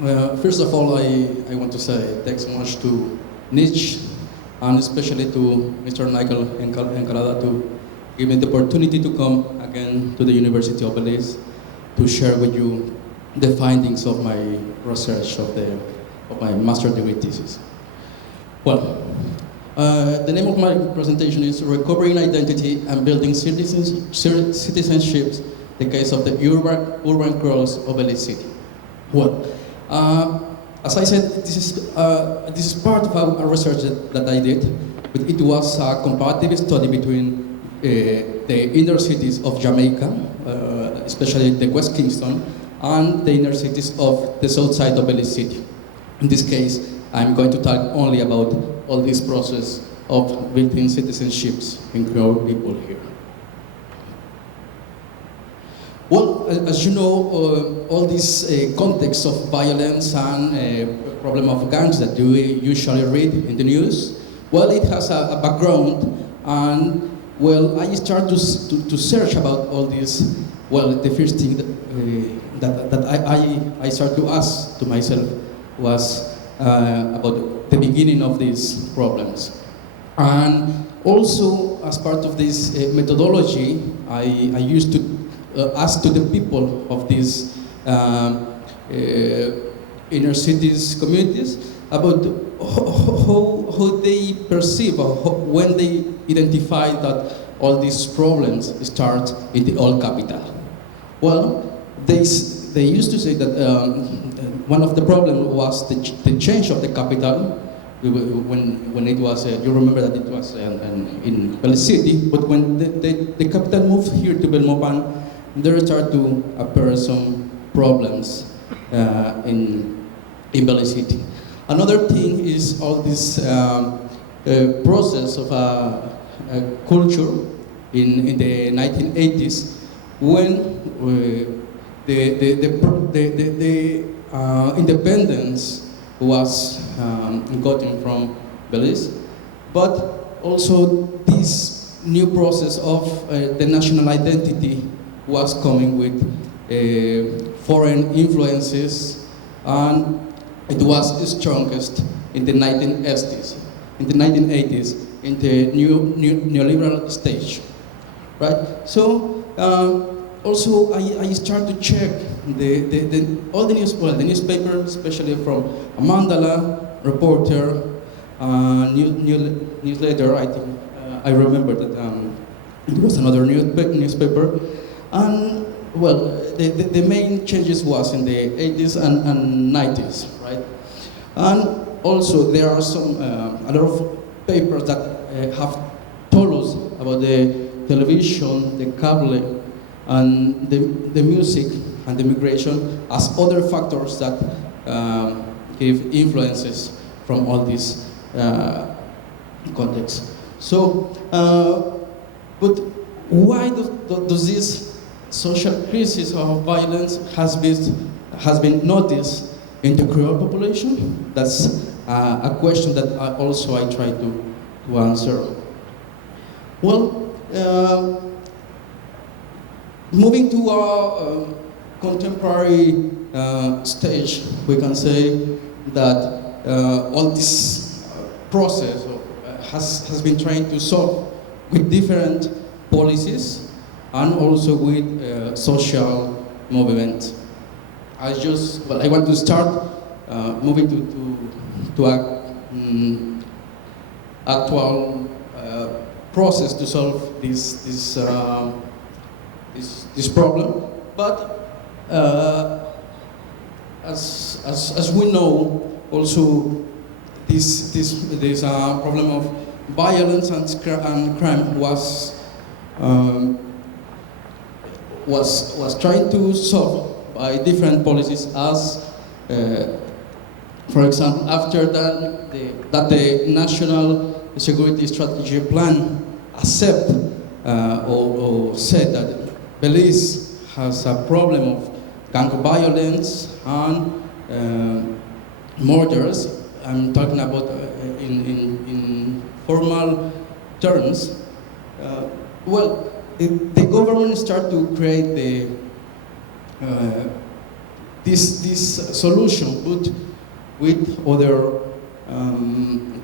First of all, I want to say thanks so much to Niche and especially to Mr. Michael Encalada to give me the opportunity to come again to the University of Belize to share with you the findings of my research of my master's degree thesis. Well, the name of my presentation is Recovering Identity and Building Citizenship, the case of the urban Creoles of Belize City. Well, as I said, this is part of a research that I did. It was a comparative study between the inner cities of Jamaica, especially the West Kingston, and the inner cities of the south side of Belize City. In this case, I'm going to talk only about all this process of building citizenships in Creole people here. Well, as you know, all this context of violence and problem of gangs that you usually read in the news, well, it has a background, and well, I started to search about all this. Well, the first thing that I started to ask to myself was about the beginning of these problems. And also, as part of this methodology, I used to ask to the people of these inner cities communities about how they perceive or when they identify that all these problems start in the old capital. Well, they used to say that one of the problems was the change of the capital when it was, you remember that it was in Belize City, but when the capital moved here to Belmopan, there started to appear some problems in Belize City. Another thing is all this process of culture in the 1980s when the independence was gotten from Belize, but also this new process of the national identity was coming with foreign influences, and it was strongest in the 1980s. In the 1980s, in the neoliberal stage, right? So also I started to check all the newspaper, especially from a Mandala reporter, newsletter. I think I remember that it was another newspaper. And well, the main changes was in the 80s and 90s, right? And also there are some a lot of papers that have told us about the television, the cable, and the music and the migration as other factors that give influences from all these contexts. So, but why does this social crisis of violence has been noticed in the Creole population? That's a question that I try to answer. Well, moving to our contemporary stage, we can say that all this process has been trying to solve with different policies and also with social movement. I want to start moving to actual process to solve this problem. But as we know, also this problem of violence and crime was trying to solve by different policies, as for example, after that the National Security Strategy Plan accept or said that Belize has a problem of gang violence and murders. I'm talking about in formal terms. The government started to create this solution, but with other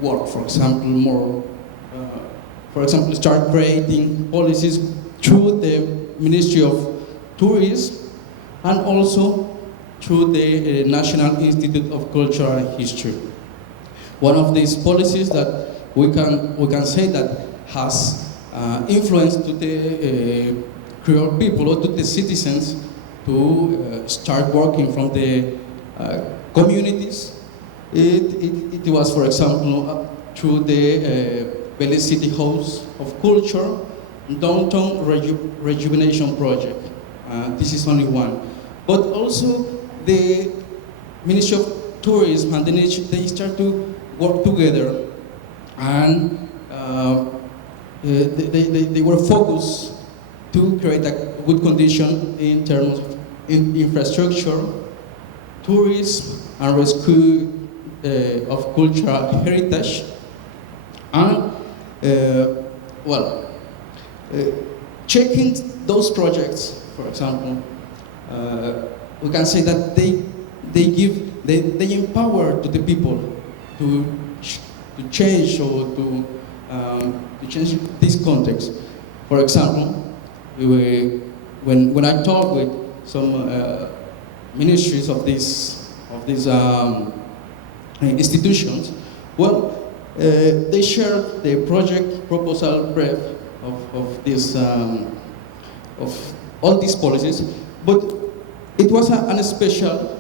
work. For example, for example, start creating policies through the Ministry of Tourism and also through the National Institute of Culture and History. One of these policies that we can say that has influence to the Creole people or to the citizens to start working from the communities. It was, for example, through the Belize City House of Culture Downtown Rejuvenation Project. This is only one. But also the Ministry of Tourism and the NH, they start to work together, and they were focused to create a good condition in terms of infrastructure, tourism, and rescue of cultural heritage, and checking those projects, for example, we can say that they empower to the people to change or to change this context. For example, when I talk with some ministries of these institutions, well, they shared the project proposal brief of this of all these policies, but it was an special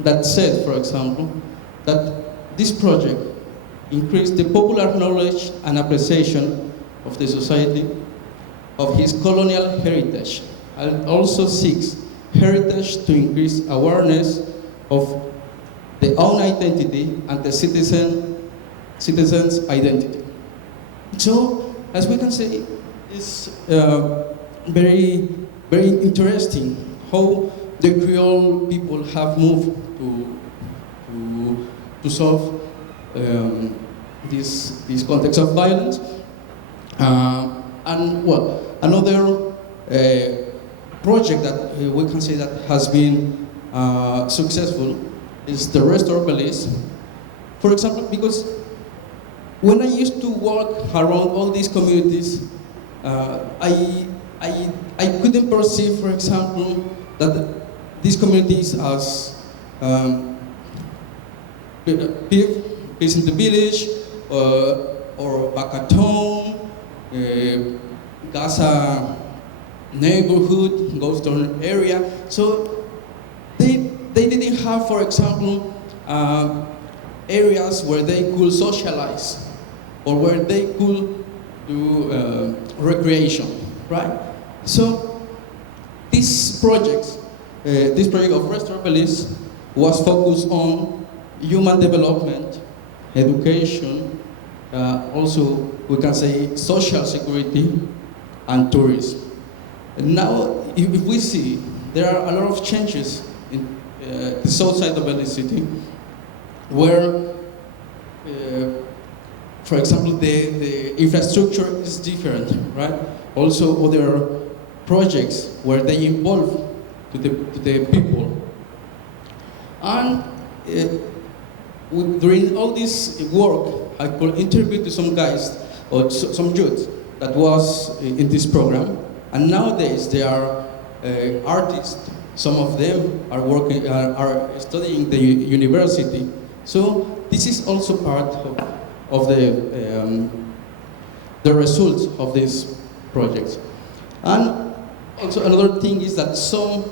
that said, for example, that this project increased the popular knowledge and appreciation of the society of his colonial heritage, and also seeks heritage to increase awareness of the own identity and the citizen's identity. So, as we can see, it's very, very interesting how the Creole people have moved to solve this context of violence. And well, another project that we can say that has been successful is the Restore Belize. For example, because when I used to walk around all these communities, I couldn't perceive, for example, that these communities as peace in the village, or Bacatown, Gaza neighborhood, ghost town area. So they didn't have, for example, areas where they could socialize or where they could do recreation, right? So this project of Restore Belize was focused on human development, education, also we can say social security and tourism. And now, if we see, there are a lot of changes in the south side of Belize City, where, for example, the infrastructure is different, right? Also, other projects where they involve to the people. And during all this work, I could interview to some guys or some youth that was in this program, and nowadays they are artists. Some of them are working, are studying the university. So this is also part of the results of these projects. And also another thing is that some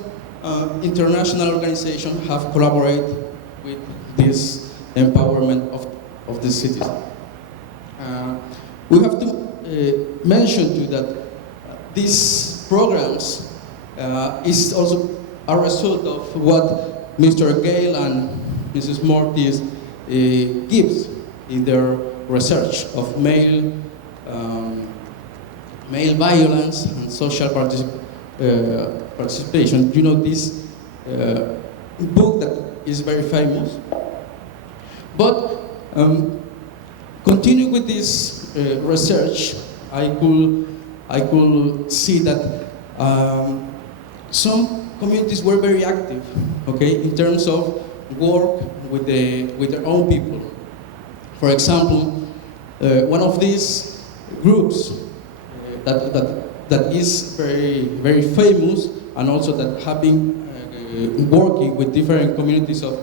international organizations have collaborated with this empowerment of the citizen. We have to mention too that these programs is also a result of what Mr. Gale and Mrs. Mortis gives in their research of male violence and social participation. You know, this book that is very famous. But continue with this research, I could see that some communities were very active, okay, in terms of work with their own people. For example, one of these groups that is very famous, and also that have been working with different communities of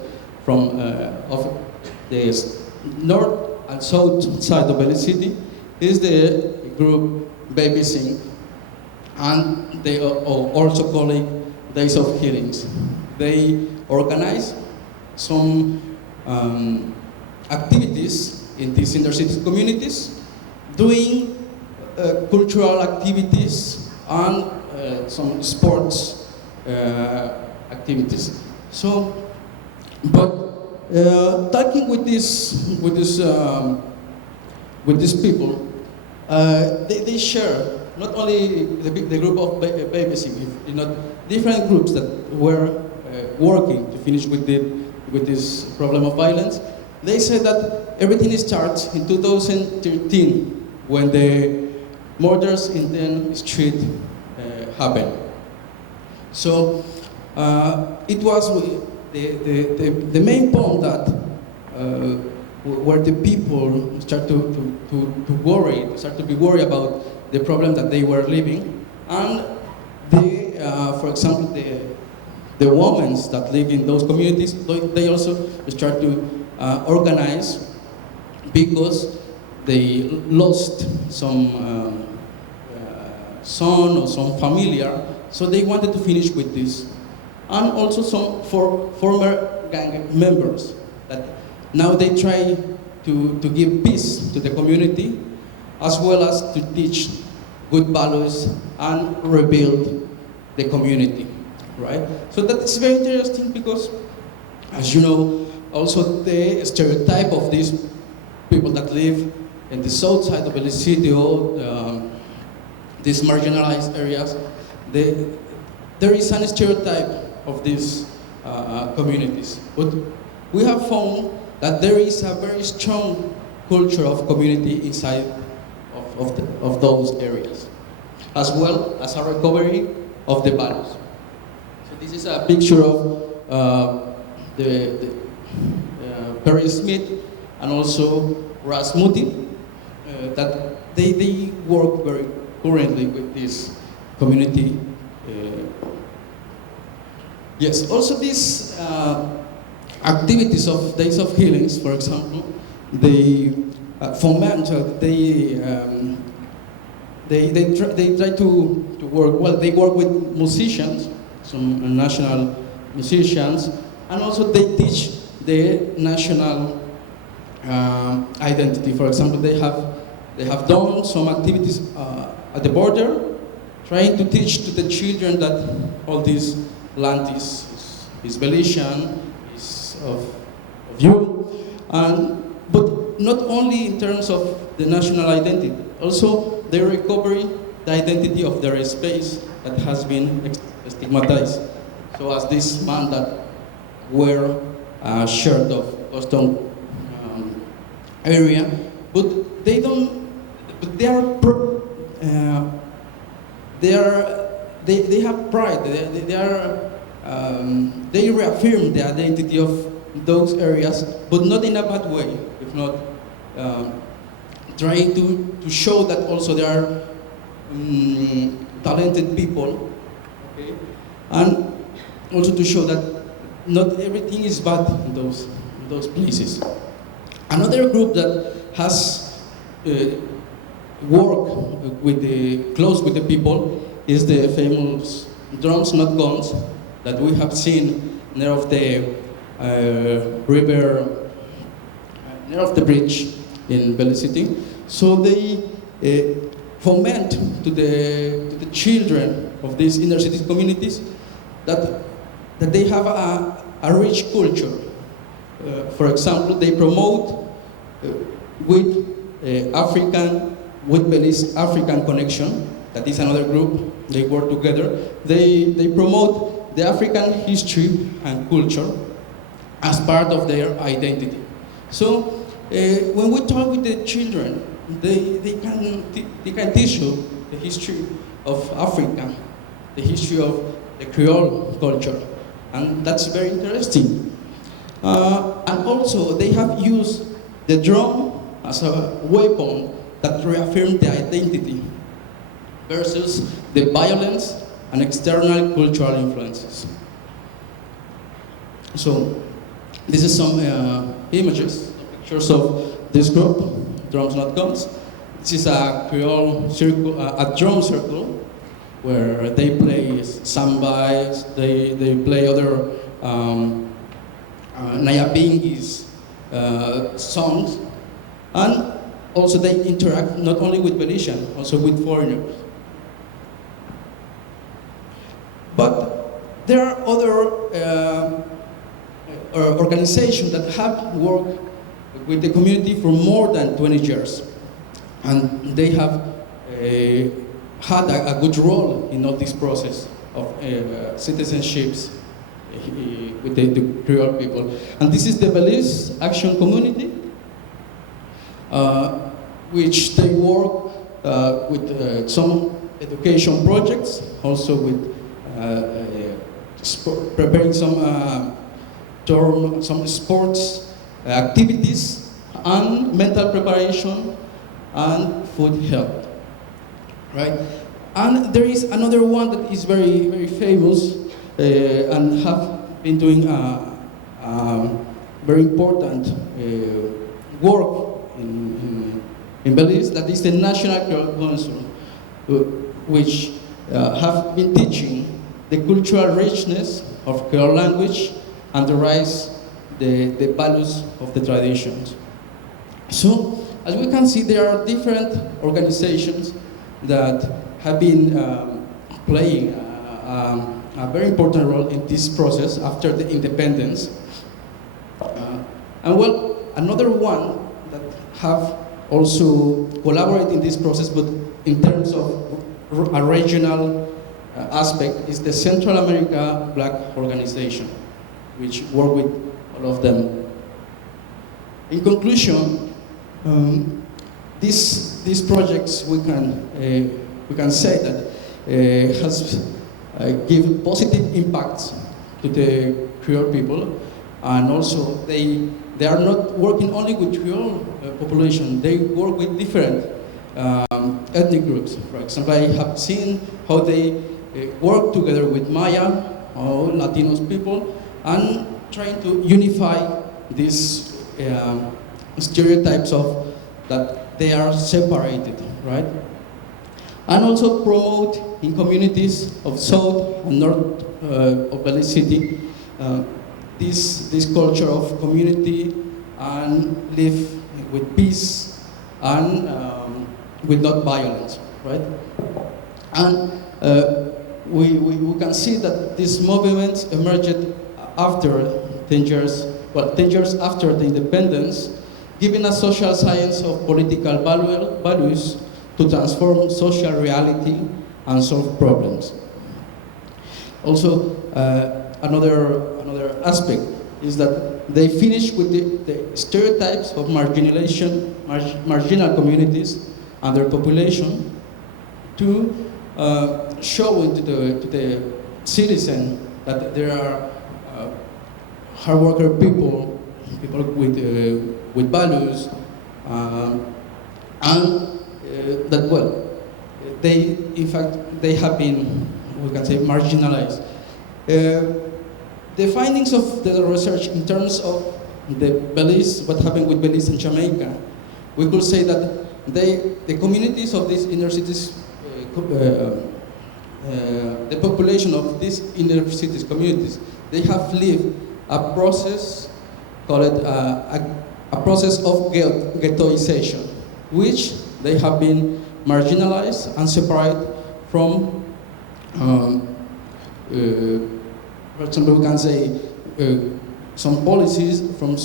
the north and south side of Belize City, is the group Baby Sing, and they also call it Days of Healings. They organize some activities in these inner city communities, doing cultural activities and some sports activities. So, but talking with these people, they share not only the group of babies, different groups that were working to finish with this problem of violence. They said that everything starts in 2013 when the murders in the street happened. So it was the main point that where the people start to be worried about the problem that they were living, and they, for example, the women that live in those communities, they also start to organize because they lost some son or some familiar, so they wanted to finish with this. And also some former gang members that now they try to give peace to the community, as well as to teach good values and rebuild the community, right? So that is very interesting because, as you know, also the stereotype of these people that live in the south side of Belize City or these marginalized areas, there is a stereotype of these communities. But we have found that there is a very strong culture of community inside of those areas, as well as a recovery of the values. So this is a picture of Perry Smith and also Rasmuti, that they work very currently with this community. Yes, also these activities of Days of Healings, for example, they foment, they try to work, well, they work with musicians, some national musicians, and also they teach the national identity. For example, they have done some activities at the border, trying to teach to the children that all this land is Belizean, is of you, but not only in terms of the national identity, also the recovery, the identity of their space that has been stigmatized. So as this man that wear a shirt of custom area, but they don't, but they have pride. They reaffirm the identity of those areas, but not in a bad way. If not, trying to show that also there are talented people, okay? And also to show that not everything is bad in those places. Another group that has worked close with the people is the famous Drums Not Guns that we have seen near of the river, near of the bridge in Belize City. So they foment to the children of these inner city communities that they have a rich culture. For example, they promote with Belize African Connection. That is another group. They work together. They promote the African history and culture as part of their identity. So when we talk with the children, they can teach you the history of Africa, the history of the Creole culture, and that's very interesting. And also, they have used the drum as a weapon that reaffirmed the identity versus the violence and external cultural influences. So, this is some images, pictures of this group, Drums Not Guns. This is a Creole circle, a drum circle, where they play sambais, they play other Nyabingis songs, and also they interact not only with Belizean, also with foreigners. But there are other organizations that have worked with the community for more than 20 years, and they have had a good role in all this process of citizenships with the Creole people. And this is the Belize Action Community, which they work with some education projects, also with preparing some sports activities, and mental preparation, and food health, right? And there is another one that is very, very famous and have been doing very important work in Belize, that is the National Creole Council, which have been teaching the cultural richness of Creole language and the rise, the values of the traditions. So, as we can see, there are different organizations that have been playing a very important role in this process after the independence. And well, another one that have also collaborated in this process, but in terms of a regional aspect, is the Central America Black Organization, which work with all of them. In conclusion, these projects we can say that has give positive impacts to the Creole people, and also they are not working only with Creole population. They work with different ethnic groups. For example, I have seen how they work together with Maya or Latinos people, and trying to unify these stereotypes of that they are separated, right? And also promote in communities of South and North of Belize City this culture of community, and live with peace and with not violence, right? And we can see that this movement emerged after 10 years, well, 10 years after the independence, giving a social science of political values to transform social reality and solve problems. Also, another aspect is that they finish with the stereotypes of marginalization, marginal communities and their population, to show to the citizen that there are hard worker people with values, and that, well, they, in fact, they have been, we can say, marginalized. The findings of the research in terms of the Belize, what happened with Belize and Jamaica, we could say that the communities of these inner cities, the population of these inner cities communities, they have lived a process called a process of ghettoization, which they have been marginalized and separated from, for example, we can say some policies from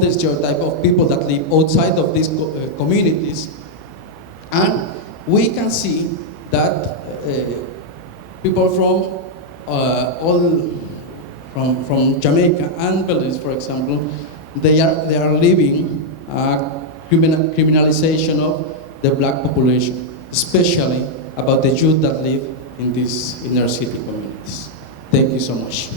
the stereotype of people that live outside of these communities. And we can see that people from Jamaica and Belize, for example, they are living criminalization of the black population, especially about the youth that live in these inner city communities. Thank you so much.